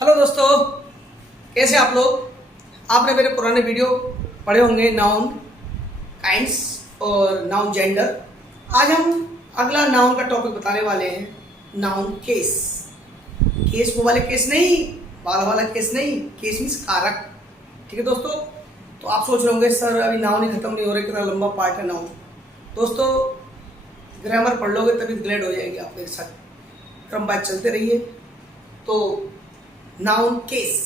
Hello दोस्तों, कैसे आप लोग। आपने मेरे पुराने वीडियो पढ़े होंगे नाउन काइंड्स और नाउन जेंडर। आज हम अगला नाउन का टॉपिक बताने वाले हैं, नाउन केस। केस वो वाले केस नहीं, बाल वाला केस नहीं, केस मीन्स कारक। ठीक है दोस्तों। तो आप सोच रहे होंगे सर अभी नाउन ही खत्म नहीं हो रहा, कितना लंबा पार्ट है नाउन। दोस्तों ग्रामर पढ़ लोगे तभी ग्लेड हो जाएगी आप मेरे साथ, क्रम बात चलते रहिए। तो नाउन केस,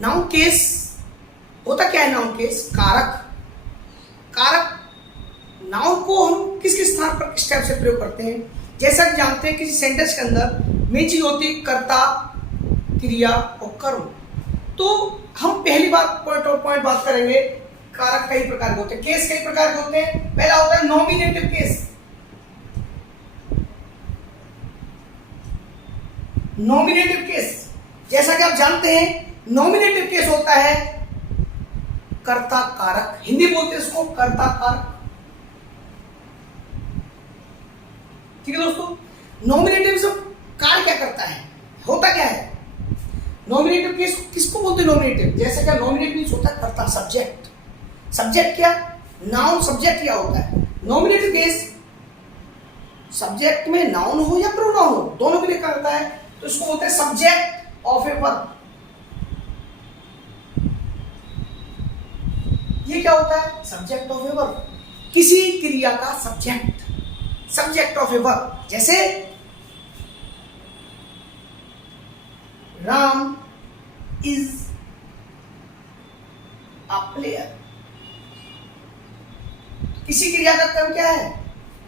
नाउन केस होता क्या है। नाउन केस कारक। कारक नाउन को हम किस किस स्थान पर किस टाइप से प्रयोग करते हैं। जैसा कि जानते हैं किसी सेंटेंस के अंदर मेन चीज होती है कर्ता, क्रिया और कर्म। तो हम पहली बात पॉइंट बात करेंगे, कारक कई प्रकार के होते हैं, केस कई प्रकार के होते हैं। पहला होता है नॉमिनेटिव केस। नॉमिनेटिव केस जैसा कि आप जानते हैं नॉमिनेटिव केस होता है कर्ता कारक, हिंदी बोलते हैं इसको कर्ता कारक। ठीक है दोस्तों। नॉमिनेटिव से कार्य क्या करता है, होता क्या है। नॉमिनेटिव केस किसको बोलते हैं नॉमिनेटिव। जैसे क्या नॉमिनेटिव मींस होता है कर्ता, सब्जेक्ट। सब्जेक्ट क्या, नाउन सब्जेक्ट क्या होता है। नॉमिनेटिव केस सब्जेक्ट में नाउन हो या प्रोनाउन हो, दोनों के लिए करता है, तो इसको बोलते हैं सब्जेक्ट ऑफ ए वर्ब। ये क्या होता है, सब्जेक्ट ऑफ ए वर्ब, किसी क्रिया का subject, subject of a verb. जैसे राम इज अ प्लेयर। किसी क्रिया का कर्म क्या है,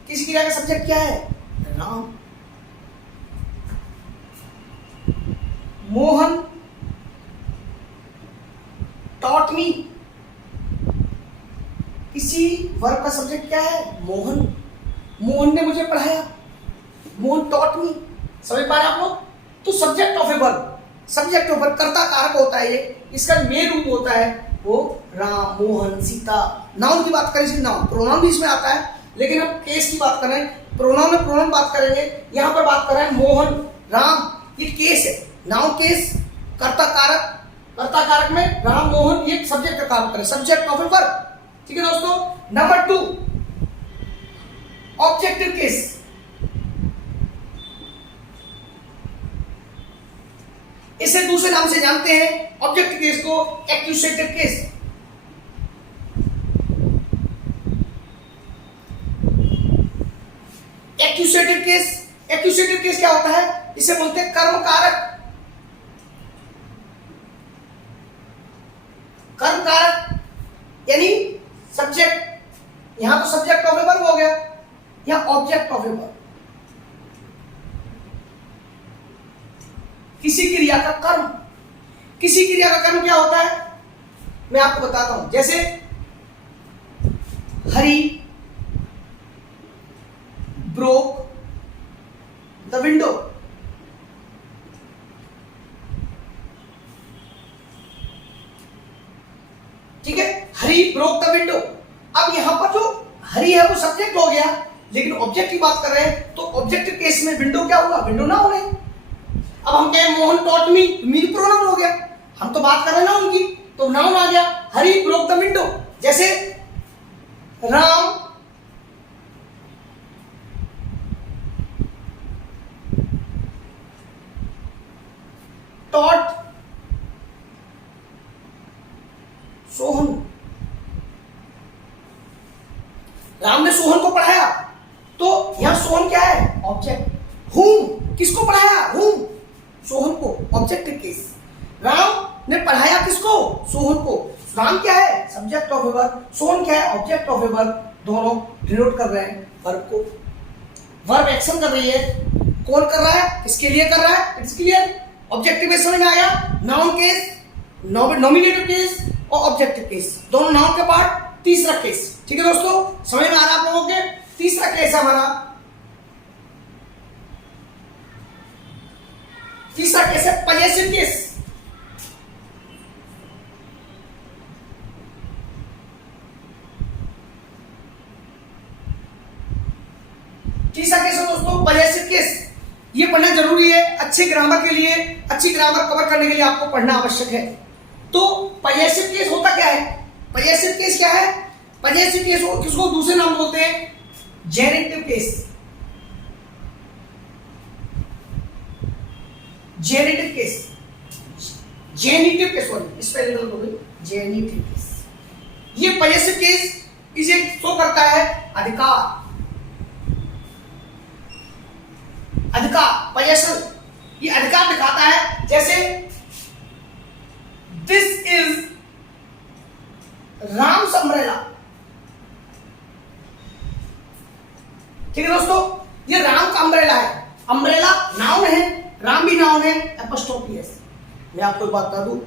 किसी क्रिया का सब्जेक्ट क्या है, राम। मोहन टॉट मी, किसी वर्ब का सब्जेक्ट क्या है, मोहन। मोहन ने मुझे पढ़ाया, मोहन टॉट मी। समझ पा रहे आप लोग। तो subject of a verb, subject of verb कर्ता कारक होता है ये। इसका मेन रूप होता है वो राम, मोहन, सीता। नाउन की बात करें इसमें नाउन, प्रोनाउन भी इसमें आता है, लेकिन हम केस की बात कर रहे हैं। प्रोनाउन में प्रोनाउन बात करेंगे, यहां पर बात कर रहे हैं मोहन, राम, ये केस है। नाउन केस कर्ता कारक, कर्ता कारक में राम, मोहन, ये सब्जेक्ट का काम करें, सब्जेक्ट ऑफ ए वर्ब। ठीक है दोस्तों। Number 2 objective case. इसे दूसरे नाम से जानते हैं ऑब्जेक्टिव केस को एक्यूसेटिव केस। एक्यूसेटिव केस, एक्यूसेटिव केस क्या होता है, इसे बोलते हैं कर्म कारक। कर्म कारक यानी सब्जेक्ट, यहां तो सब्जेक्ट ऑफ ए वर्ब हो गया, यहां ऑब्जेक्ट ऑफ ए वर्ब, किसी क्रिया का कर्म। किसी क्रिया का कर्म क्या होता है, मैं आपको बताता हूं। जैसे हरी ब्रोक द विंडो। ठीक है, हरी ब्रोक द विंडो। अब यहां पर जो हरी है वो सब्जेक्ट हो गया, लेकिन ऑब्जेक्ट की बात कर रहे हैं, तो ऑब्जेक्टिव केस में विंडो क्या होगा, विंडो ना होने। अब हम कहें मोहन टॉट मी, मी प्रोनाउन हो गया, हम तो बात कर रहे हैं ना उनकी, तो नाउन आ गया हरी ब्रोक द विंडो। जैसे राम टॉट सोहन। राम ने सोहन को पढ़ाया, तो यहां सोहन क्या है, ऑब्जेक्ट। हुम, किसको पढ़ाया, हुम, सोहन को, ऑब्जेक्टिव केस। राम ने पढ़ाया किसको, सोहन को। राम क्या है, subject of a verb, Sohan क्या है, ऑब्जेक्ट ऑफ ए वर्ब। दोनों डिनोट कर रहे हैं वर्ब को। वर्ब एक्शन कर रही है, कौन कर रहा है, किसके लिए कर रहा है, इट्स क्लियर। ऑब्जेक्टिव केस समझ में आया। नाउन केस, नॉमिनेटिव केस और ऑब्जेक्टिव केस, दोनों नाउन के पार्ट। तीसरा केस, ठीक है दोस्तों, समझ में आ रहा है आप लोगों के। तीसरा केस हमारा, तीसरा केस है पजेसिव केस। तीसरा केस है दोस्तों पजेसिव केस। ये पढ़ना जरूरी है अच्छे ग्रामर के लिए, अच्छी ग्रामर कवर करने के लिए आपको पढ़ना आवश्यक है। तो पजेसिव केस होता क्या है? पजेसिव केस क्या है? पजेसिव केस किसको दूसरे नाम बोलते हैं? Genitive case. Genitive case, genitive case, sorry spelling गलत हो गई, जेनिटिव केस। ये पजेसिव केस इसे शो करता है अधिकार, अधिकार, पजेशन, ये अधिकार दिखाता है। जैसे दिस इज राम्स अम्ब्रेला, ठीक है दोस्तों, ये राम का अम्ब्रेला है। अम्ब्रेला नाउन है, राम भी नाउन है, एपोस्ट्रोफी एस। मैं आपको एक बात बता दूं,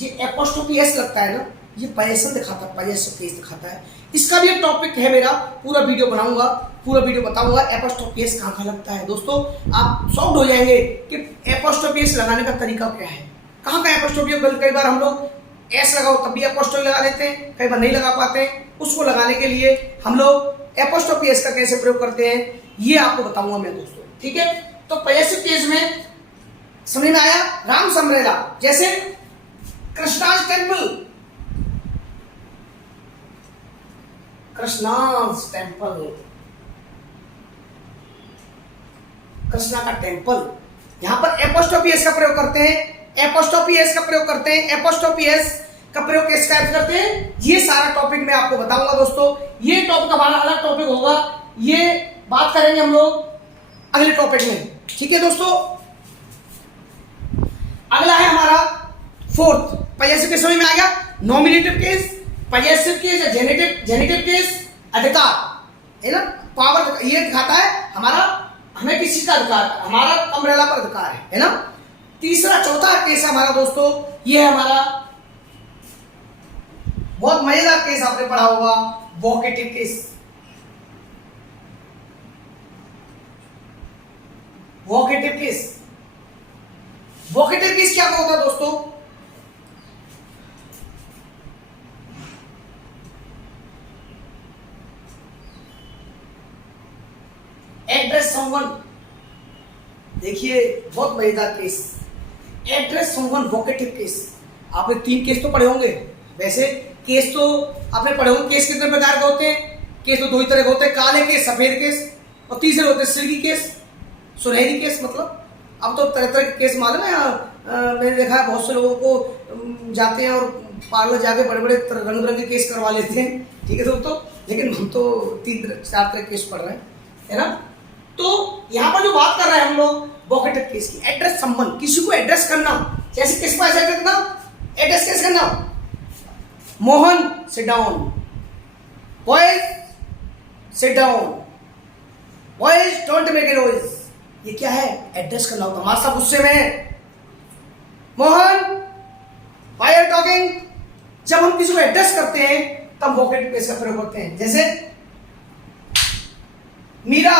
ये एपोस्ट्रोफी एस लगता है ना, ये पजेशन दिखाता है, पजेसिव केस दिखाता है। इसका भी एक टॉपिक है मेरा, पूरा वीडियो बनाऊंगा, पूरा वीडियो बताऊंगा एपोस्ट्रोफी एस कहाँ लगता है। दोस्तों आप शॉक्ड हो जाएंगे कि एपोस्ट्रोफी एस लगाने का तरीका क्या है, कहाँ का एपोस्ट्रोफी। कई बार हम लोग एस लगाओ तब भी एपोस्ट्रोफी लगा देते हैं, कई बार नहीं लगा पाते। उसको लगाने के लिए हम लोग एपोस्ट्रोफी एस का कैसे प्रयोग करते हैं ये आपको बताऊंगा मैं दोस्तों, ठीक है। तो पजेसिव केस में समझ में आया, राम अम्ब्रेला। जैसे कृष्णाज टेम्पल, कृष्णाज टेम्पल, कृष्णा का टेम्पल, यहां पर एपोस्ट्रोफी एस का प्रयोग करते हैं, एपोस्ट्रोफी एस का प्रयोग करते हैं, एपोस्ट्रोफी एस का प्रयोग कैसे करते हैं, ये सारा टॉपिक मैं आपको बताऊंगा दोस्तों। ये टॉपिक हमारा अलग टॉपिक होगा, ये बात करेंगे हम लोग अगले टॉपिक में, ठीक है दोस्तों। अगला है हमारा फोर्थ, पजेसिव केस समझ में आ गया। नॉमिनेटिव केस, पजेसिव केस या जेनेटिव केस, अधिकार है ना, पावर, ये दिखाता है हमारा, हमें किसी का अधिकार, हमारा अम्ब्रेला पर अधिकार है ना। तीसरा चौथा केस हमारा दोस्तों, ये है हमारा बहुत मजेदार केस, आपने पढ़ा होगा, vocative case. Vocative case, vocative case क्या होता है दोस्तों? एड्रेस समवन, देखिए बहुत मजेदार case, address someone vocative case. आपने 3 केस तो पढ़े होंगे, वैसे केस तो आपने पढ़े होंगे। केस कितने प्रकार के होते हैं? केस तो 2 ही तरह के होते हैं, काले केस, सफेद केस, और तीसरे होते हैं सिल्की केस, सुनहरी केस। मतलब अब तो तरह तरह के केस मालूम है। मैंने देखा है बहुत से लोगों को जाते हैं और पार्लर जाके बड़े बड़े रंग बिरंगे केस करवा लेते हैं, ठीक है दोस्तों, लेकिन हम तो 3-4 तरह केस पढ़ रहे हैं, है ना। तो यहाँ पर जो बात कर रहे हैं हम लोग वोकेटिव केस की, एड्रेस संबंध, किसी को एड्रेस करना, जैसे किस पास एड्रेस करना, एड्रेस कैसे करना, Mohan sit down, boys sit down, boys don't make a noise. ये क्या है? एड्रेस करना होता है। हमारे साथ गुस्से में, मोहन व्हाई आर टॉकिंग। जब हम किसी को एड्रेस करते हैं तब वोकेटिव केस का प्रयोग करते हैं। जैसे Meera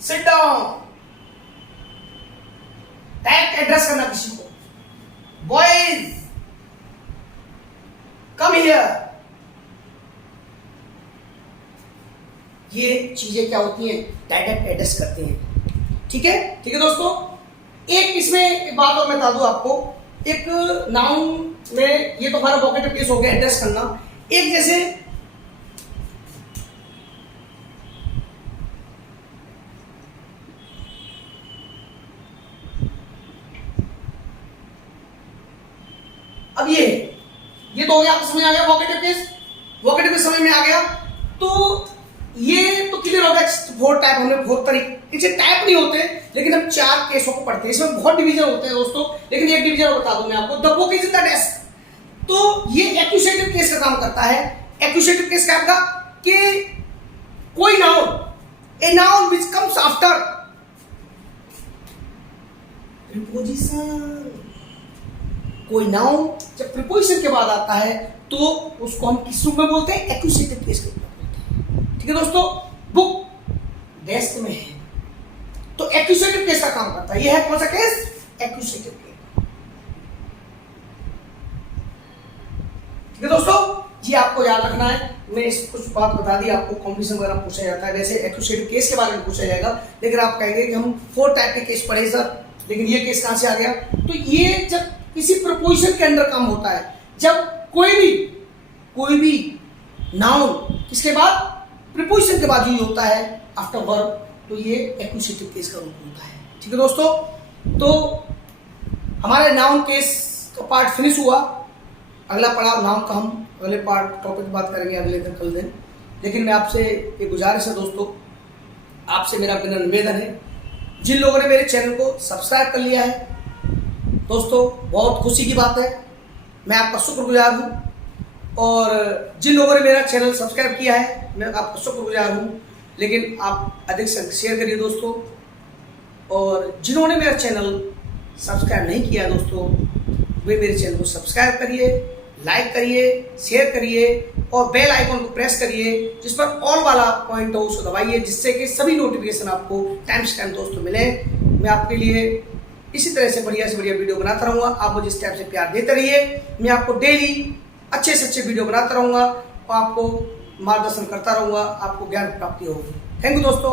sit down, direct address करना किसी को, बॉयज कम हियर। ये चीजें क्या होती हैं? डायरेक्ट एड्रेस करते हैं, ठीक है, ठीक है दोस्तों। एक इसमें एक बात और मैं बता दूं आपको, एक नाउन में, ये तो हमारा वोकेटिव केस हो गया एड्रेस करना। एक जैसे अब ये तो हो गया, आपको समझ आ गया वोकेटिव केस, वोकेटिव केस समझ में आ गया। तो ये तो क्लियर हो गया। 4 टाइप, हमने 4 तरीके, इसे टाइप नहीं होते लेकिन हम 4 केसों को पढ़ते हैं। इसमें बहुत डिवीजन होते हैं दोस्तों, लेकिन एक डिवीजन बता दूं मैं आपको, the book is the desk. तो ये एक्यूजेटिव केस का काम करता है। एक्यूजेटिव केस क्या होगा कि कोई noun, a noun which comes after preposition, कोई नाउन जब प्रीपोजिशन के बाद आता है तो उसको हम किस रूप में बोलते हैं? एक्यूजेटिव केस के रूप में बोलते हैं, ठीक है दोस्तों। बुक डेस्क में है तो एक्यूजेटिव केस का काम करता है। यह है कौन सा केस? एक्यूजेटिव केस, ठीक है दोस्तों। जी आपको याद रखना है। मैं इस कुछ बात बता दी आपको, कॉम्पिटिशन वगैरह पूछा जाता है, वैसे एक्यूसेटिव केस के बारे में पूछा जाएगा, लेकिन आप कहेंगे कि हम 4 टाइप के केस पढ़े सर, लेकिन ये केस कहाँ से आ गया? तो ये जब किसी प्रपोजिशन के अंडर काम होता है, जब कोई भी नाउन किसके बाद, प्रीपोजिशन के बाद यूज होता है आफ्टर वर्ब, तो ये एक्यूसेटिव केस का रूप होता है। ठीक है दोस्तों, तो हमारे नाउन केस का पार्ट फिनिश हुआ। अगला पड़ाव नाउन का हम अगले पार्ट टॉपिक बात करेंगे अगले दिन कल दिन। लेकिन मैं आपसे एक गुजारिश है दोस्तों, आपसे मेरा विनम्र निवेदन है, जिन लोगों ने मेरे चैनल को सब्सक्राइब कर लिया है दोस्तों, बहुत खुशी की बात है, मैं आपका शुक्रगुजार हूँ। और जिन लोगों ने मेरा चैनल सब्सक्राइब किया है, मैं आपका शुक्रगुजार हूँ, लेकिन आप अधिक से अधिक शेयर करिए दोस्तों। और जिन्होंने मेरा चैनल सब्सक्राइब नहीं किया दोस्तों, वे मेरे चैनल को सब्सक्राइब करिए, लाइक करिए, शेयर करिए और बेल आइकन को प्रेस करिए, जिस पर ऑल वाला पॉइंट हो उसको दबाइए, जिससे कि सभी नोटिफिकेशन आपको टाइम से टाइम दोस्तों मिले। मैं आपके लिए इसी तरह से बढ़िया वीडियो बनाता रहूँगा, आप मुझे इस टाइप से प्यार देते रहिए। मैं आपको डेली अच्छे से अच्छे वीडियो बनाता रहूँगा और आपको मार्गदर्शन करता रहूँगा, आपको ज्ञान प्राप्ति होगी। थैंक यू दोस्तों।